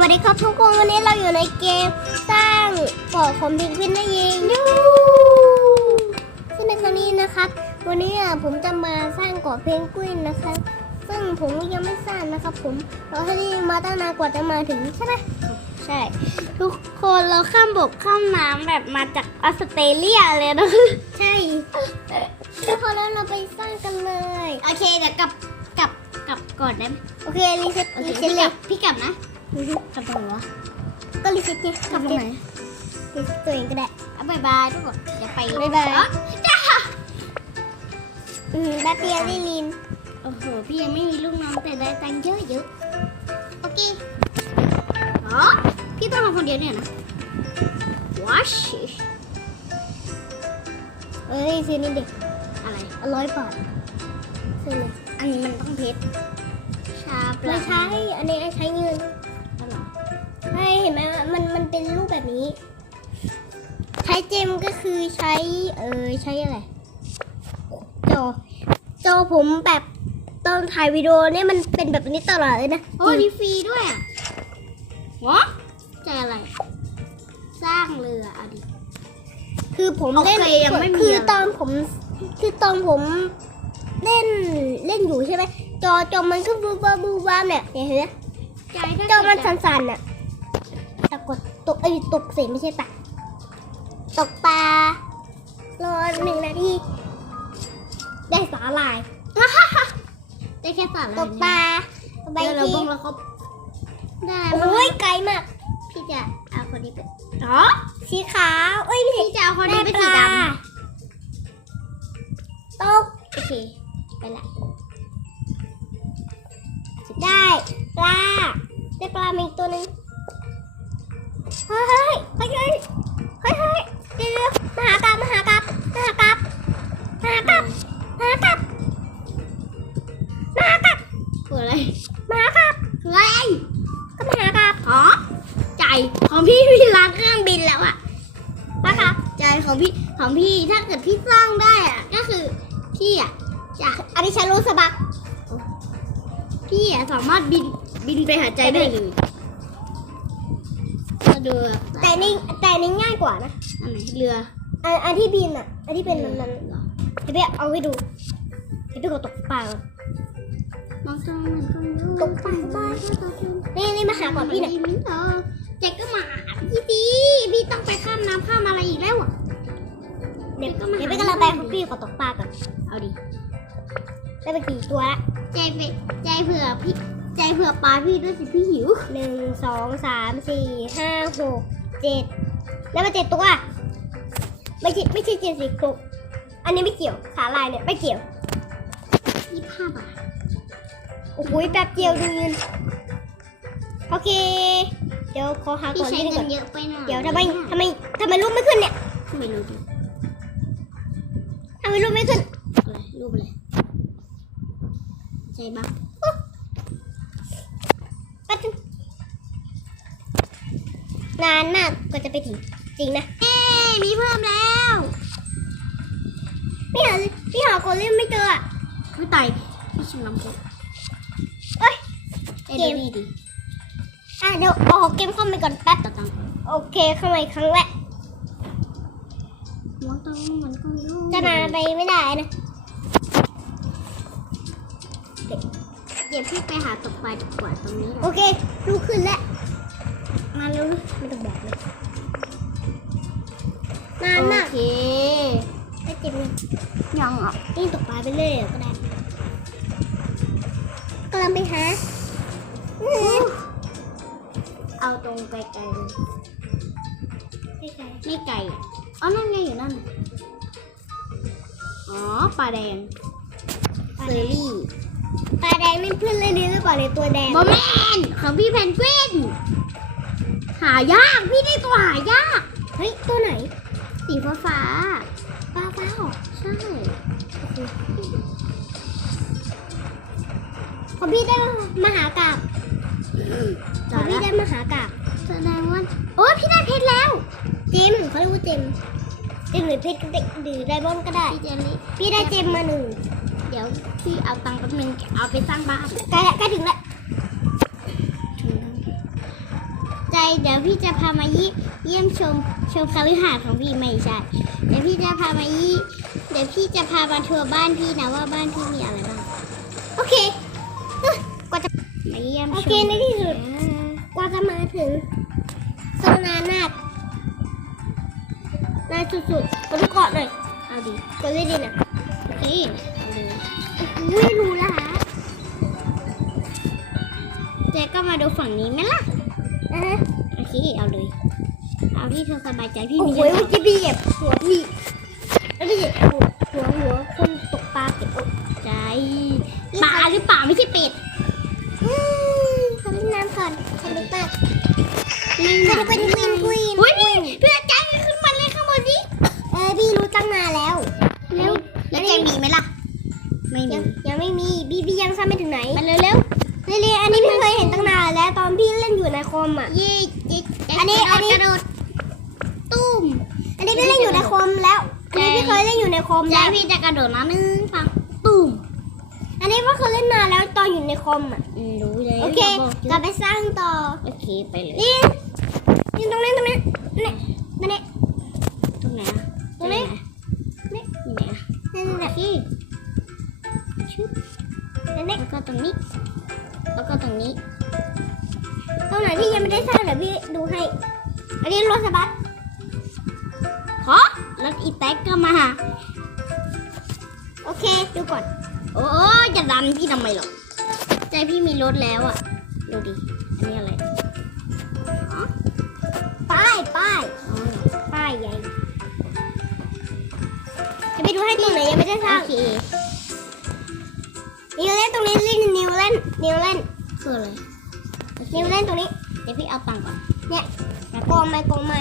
วัสดีครับทุกคนวันนี้เราอยู่ในเกมสร้างเกาะของพิงกวินนั่นเองยูซึ่งในครั้งนี้นะครับ วันนี้อะผมจะมาสร้างเกาะเพนกวินนะคะซึ่งผมยังไม่สร้างนะครับ ผมเราให้ได้มาตั้งนานกว่าจะมาถึงใช่ไหมใช่ ทุกคนเราข้ามบกข้ามน้ำแบบมาจากออสเตรเลียเลยนะใช่ทุกคนแล้วเราไปสร้างกันเลย โอเคเดี๋ยวกลับกลับกลับก่อนได้ไหมโอเครีเซ็ตโอเครีเซ็ตพี่เลกลัยบพี่กลับนะ กลับตรงไหนวะ ก็รีเซ็ตไงกลับตรงไหนรีเซ็ตตัวเองก็ได้อะบายบายทุกคนเดี๋ยวไปบ๊ายบาย อ๋อจ้าอืมแป๊บเดียวลิลิน โอ้โห พี่ยังไม่มีลูกน้องแต่ได้ตังค์เยอะเยอะโอเคอ๋อพี่ต้องทำคนเดียวเนี่ยนะว้าชเอ้ยซื้อนี่เด็กอะไร ร้อยบาทซื้อเลยอันนี้มันต้องเพชรชาปไม่ลาใช่อันนี้ใช้เงินอ๋อเหรอ ใช่เห็นไหมมันมันเป็นรูปแบบนี้ ใช้เจมก็คือใช้เออใช้อะไรจอจอผมแบบตอนถ่ายวิดีโอเนี่ยมันเป็นแบบนี้ตลอดเลยนะโอ้ดีฟรีด้วยอะวะใจอะไร สร้างเรือเอาดิคือผมโอเคเล่นยังไม่มีคืออะไรตอนผม คือตอนผมเล่นเล่นอยู่ใช่ไหมจอจอมันก็บูบ้าบูบ้าเนี่ยเห็นไหมใจถ้าจอมันเกิดสั่นๆน่ะ ตะกดตกไอ้ยตกเสียไม่ใช่ปะตกปลารอหนึ่งนาทีได้สาหร่ายได้แค่สาระตกปลาใบเดี๋ยวเราทีบงแล้วเขาได้โอ้ยไกลมาก พี่จะเอาคนนี้ไปอ๋อสีขาวเอ้ยไม่ใช่พี่จะเอาคนนี้ไปสีดตกำโอเคไปละได้ปลาได้ปลามาอีกตัวหนึ่ง เฮ้ยเฮ้ยเฮ้ยเฮ้ยเฮ้ยเฮ้ยเดี๋ยวเดี๋ยวมาหากลับมาหากลับมาหากลับมาหากลับมาหากลับมาหากลับคืออะไรมาหากลับคืออะไรก็มาหากลับอ๋อใจของพี่มีร้านเครื่องบินแล้วอะมาครับใจของพี่ของพี่ถ้าเกิดพี่สร้างได้อะก็คือพี่อะจะอันนี้ฉันรู้สะบักพี่อะสามารถบินบินไปหาใจได้เลย มาดูอะแต่นี่แต่นี่ง่ายกว่านะอันไหนเรืออันอันที่บินอะ อันที่เป็นมันมันเหรอเดี๋ยวไปเอาให้ดูเดี๋ยวไปกดตกปลาก่อนมองตรงมันก็รู้ตกปลาบ้านนี่นี่มาหาก่อนพี่หน่อยมิเออเจ๊ก็มาหาพี่ดีพี่ต้องไปข้ามน้ำข้ามอะไรอีกแล้วอะเดี๋ยวเดี๋ยวไปกำลังไปของพี่กดตกปลาก่อนเอาดิได้ไปกี่ตัวละใจไปใจเผื่อพี่ ใจเผื่อปลาพี่ด้วยสิพี่หิวหนึ่งสองสามสี่ห้าหกเจ็ดแล้วมาเจ็ดตัว ไม่ใช่ไม่ใช่เจ็ดสิบหกอันนี้ไม่เกี่ยวขาลายเนี่ยไม่เกี่ยวยี่ห้าบาทโอ้โหแป๊บเดียวดูเงินโอเค เดี๋ยวขอหาพี่ก่อนใช้พี่เงิก่อนนเยอะไปหน่อยเดี๋ยวทำไมทำไมทำไมรูปไม่ขึ้นเนี่ยไม่รู้ดิทำไมรูปไม่ขึ้นอะไรรูปอะไรใจบ้าแป๊บนึง นานมากกว่าจะไปถึงจริงนะ เอ้มีเพิ่มแล้วพี่หาพี่หาคนเล่นไม่เจออะไม่ไต่พี่ชิมน้ำซุปเอ้ยเอ้เกมดีดีอะเดี๋ยวออกเกมเข้าไปก่อนแป๊บต่อตังค์โอเคเข้ามาอีกครั้งแรกมองตรงมันก็รู้จะนานไปไม่ได้นะเดี๋ยวพี่ไปหาตกปลาดีกว่าตรงนี้ โอเครู้ขึ้นแล้ว มาแล้วไม่ต้องบอกเลยนานมากโอเคไม่เจ็บเลยยังอะนี่ตกปลาไปเลยก็ได้กำลังไปหาอื้อเอาตรงไกลๆเลยไม่ใช่ไม่ไกลอะอ๋อนั่นไงอยู่นั่น อ๋อปลาแดงปลาเซแดองรี่ปลาแดงนี่เพื่อนเลยหรือเปล่าในยตัวแดงโมเมนของพี่แพนกวิน หายากพี่ได้ตัวหายาก เฮ้ย ตัวไหน สีฟ้าฟ้าปลาฟ้าเหรอๆใช่ของพี่ได้มหากาบขจอองดพี่แล้วได้มหากาบแสดงว่าโอ้ยพี่ได้เพชรแล้ว เจมเขาเรียกว่าเจมเจมหรือเพชรก็ได้หรือไดมอนด์ก็ได้ พี่เจนนี่พี่ได้เจมมาหนึ่งเดี๋ยวพี่เอาตังค์แป๊บนึงเอาไปสร้างบ้านใกล้แล้วใกล้ถึงแล้ว เดี๋ยวพี่จะพามาเยี่ยเยี่ยมชมชมคฤหาสน์ของพี่ไม่ใช่ เดี๋ยวพี่จะพามายี่เดี๋ยวพี่จะพามาทัวร์บ้านพี่นะว่าบ้านพี่มีอะไรบ้าง โอเคมาเยี่ยมชมโอเคในที่สุดกว่าจะมาถึงโซนานาดนานสุดๆผมเกาะหน่อยเอาดิกดเลยดีนะโอเคเอาเลยไม่รู้ละฮะเจ๊ก็มาดูฝั่งนี้ไหมล่ะ อะฮะโอเคเอาเลย เอาที่เธอสบายใจพี่โอ้มีโหเยอะเมื่อกี้พี่เหยียบหัวพี่แล้วพี่เหยียบหัวหัวหัวคนตกปลาเก็บอกใจปลาหรือเปล่าไม่ใช่เป็ดอืมขอเล่นน้ำก่อนสนุกมากไม่สนุกเป็นวินกุยอุ้ย อยู่ในคอมใจแล้วพี่จะกระโดดนะหนึ่งฟังตุ้มอันนี้พี่เคยเล่นนานแล้วตอนอยู่ในคอมอะอืมรู้เลยโอเคบกกลับไปสร้างต่อโอเคไปเลยนี่นี่ตรงนี้ตรงนี้นี่มาเนี่ยตรงไหนอะตรงนี้นี่นี่ไหนอะนี่นี่โอเคชึบนี่นี่แล้วก็ตรงนี้แล้วก็ตรงนี้ตรงไหนที่ยังไม่ได้สร้างเดี๋ยวพี่ดูให้ อันนี้รถสบัสขอ แล้วอีแท็กก็มา โอเค ดูก่อน โอ้ยจะดันพี่ทำไมหรอกใจพี่มีรถแล้วอะดูดิ อันนี้อะไรป้ายป้ายอ๋อป้ายใหญ่จะไปดูให้ตรงไหนยังไม่ได้สร้างโอเคนิวเล่นตรงนี้ลินนิวเล่นนิวเล่นคืออะไรนิวเล่นตรงนี้ เดี๋ยวพี่เอาตังค์ก่อน เนี่ยกองไม้กองไม้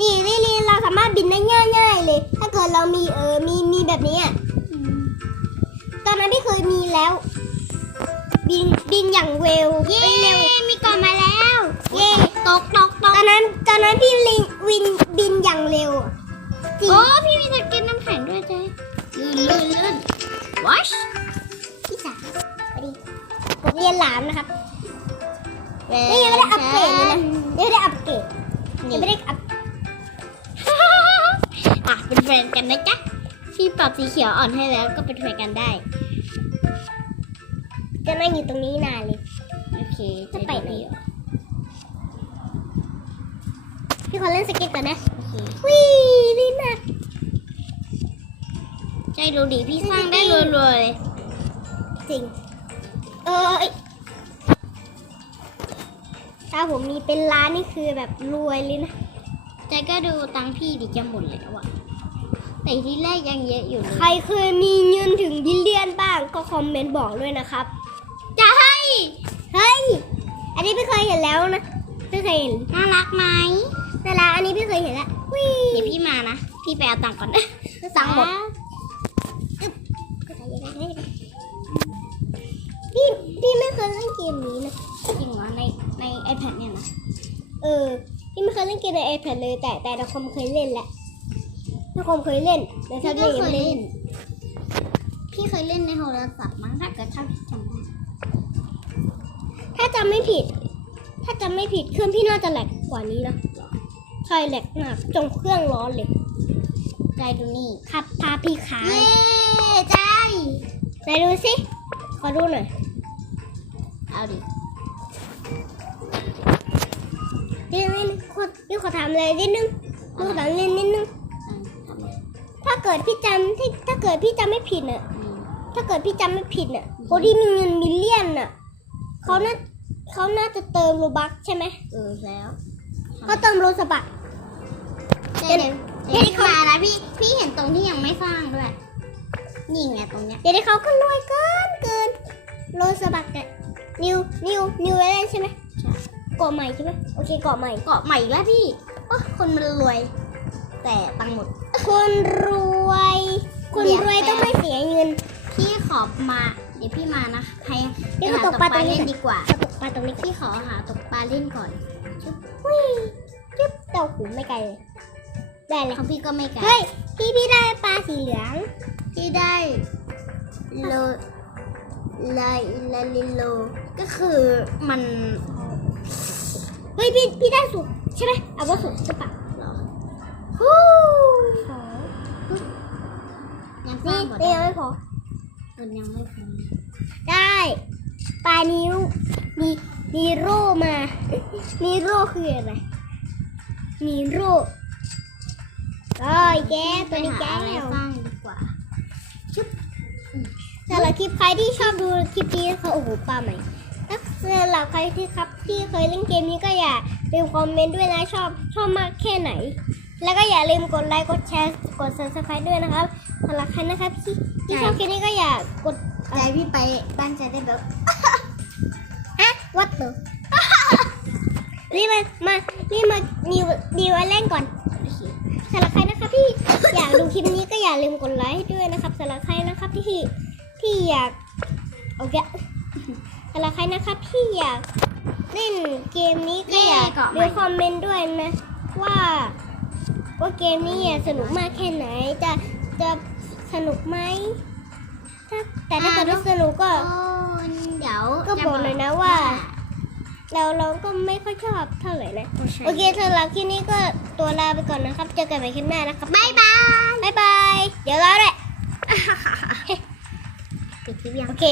นี่นี่นี่เราสามารถบินได้ง่ายๆเลย ถ้าเกิดเรามีเออมีมีแบบนี้อะตอนนั้นพี่เคยมีแล้ว บินบินอย่างเร็วเย้อ้ยเร็วมีก่อนมาแล้วเย้ตกตกตตกอนนั้นตอนนั้นพี่ลิงวินบินอย่างเร็วอะจริงโอ้พี่มีสกินน้ำแข็งด้วยใจลื่นลื่นลื่นวัชพี่สาวไปดิผมเรียนหลามนะครับนี่ยังไม่ได้อัปเกรดเลยนะยังไม่ได้อัปเกรดยังไม่ได้อัป อะเป็นแฟนกันนะจ๊ะพี่ปรับสีเขียวอ่อนให้แล้วก็เป็นแฟนกันได้จะนั่งอยู่ตรงนี้นานเลย โอเคจะไปไหนดีพี่ขอเล่นสเก็ตก่อนนะโอเควินี่หนักใจดูดิพี่สร้างได้รัวๆเลย จริงเออเอ้ยถ้าผมมีเป็นล้านนี่คือแบบรวยเลยนะ ใจก็ดูตังค์พี่ดิจะหมดแล้วอะแต่ที่แรกยังเยอะอยู่เลใครยเคยมีเงินถึงบิลเลียนบ้างก็คอมเมนต์บอกด้วยนะครับจะให้เฮ้ยอันนี้พี่เคยเห็นแล้วนะพี่เคยเห็นน่ารักไหมนาราอันนี้พี่เคยเห็นแล้ววิเดี๋ยวพี่มานะพี่ไปเอาตังค์ก่อนนะสั่งหมดพี่พี่ไม่เคยเล่นเกมนี้นะจริงเหรอในใน iPad เนี่ยนะเออ พี่ไม่เคยเล่นเกมใน iPad เลยแต่แต่ในคอมเคยเล่นแหละในคอมเคยเล่นในพี่แท็บก็เล็ตเคยังยไม่ได้เล่เล่นนพี่เคยเล่นในโทรศัพท์มั้งถ้าเกิดถ้าพี่จำได้ถ้าจำไม่ผิด ถ้าจำไม่ผิดเครื่องพี่น่าจะแหลกกว่านี้นะใช่แหลกมากจนเครื่องร้อนเลยใจดูนี่ครับพาพี่ขายเย้ใจไหนดูสิขอดูหน่อย เอาดิ นี่นี่นี่ขอนี่ขอถามเลยนิดนึงนี่ขอถามเล่นนิดนึงอะทำไมถ้าเกิดพี่จำที่ถ้าเกิดพี่จำไม่ผิดน่ะอืมถ้าเกิดพี่จำไม่ผิดน่ะคนที่มีเงินมิลเลียนน่ะเขาน่าเขาน่าจะเติมโลบักใช่ไหมเออแล้วเขาเติมโลสบักเดี๋ยวเดี๋ยวพี่มานะพี่พี่เห็นตรงที่ยังไม่สร้างด้วยนี่ไงตรงเนี้ยเดี๋ยวนี้เขาก็รวยเกินเกินโลสบักเนี่ยนิวนิวนิวอะไรใช่ไหมใช่ เกาะใหม่ใช่ไหมโอเคเกาะใหม่เกาะใหม่อีกแล้วพี่โอ้คนมันรวย แต่ตังค์หมด คนรวย คนเดี๋ยวรวยต้องไม่เสียเงิน พี่ขอมา เดี๋ยวพี่มานะใครพี่ไปก็หาตตกกปปลาลาตรงนี้ เล่นก่อนดีกว่า จะตกปลาตรงนี้พี่ขอหาตกปลาเล่นก่อนวิ่งจึ๊บเต่าหูไม่ไกลเลยได้เลย ของพี่ก็ไม่ไกลเฮ้ย พี่พี่ได้ปลาสีเหลืองที่ได้โลไลลาลิโล ก็คือมัน เฮ้ยยพี่พี่ได้สุดใช่ไหมเอาว่าสุดหรือเปล่าเหรอฮู้ยังสร้านี่งหมดนี่ยังไม่พอมันยังไม่พอได้ปลายนิ้วมีมีโร่มา มีโร่คืออะไร มีโร่โอ้ยแกตัวนี้แกไปหาอะไรแล้วสร้างดีกว่าสำหรับคลิปใครที่ชอบดูคลิปนี้นะคะโอ้โหปลาใหม่ถ้า สำหรับใครที่ครับที่เคยเล่นเกมนี้ก็อย่าลืมคอมเมนต์ด้วยนะชอบชอบมากแค่ไหน แล้วก็อย่าลืมกดไลค์กดแชร์กด subscribe ด้วยนะครับสำหรับใครนะครับที่ที่ชอบคลิปนี้ก็อย่ากดใจพี่ไปบ้านจะได้แบบฮะ what the รีบมามารีบมาดีดีไว้เล่นก่อนสำหรับใครนะครับที่อยากดูคลิปนี้ก็อย่าลืมกดไลค์ให้ด้วยนะครับสำหรับใครนะครับที่ที่อยากโอเคสำหรับใครนะครับที่อยากเล่นเกมนี้ก็อยากลืมคอมเมนต์ด้วยนะว่าว่าเกมนี้อะสนุกมากแค่ไหนจะจะสนุกไหมถ้าแต่ถ้าเกิดว่าสนุกก็โอ้เดี๋ยวก็บอกเลยนะว่า เราเราก็ไม่ค่อยชอบเท่าไหร่นะโอเคสำหรับคลิปนี้ก็ตัวลาไปก่อนนะครับเจอกันใหม่คลิปหน้านะครับบ๊ายบายบ๊ายบายเดี๋ยวเราด้วยปิดคลิปยังโอเค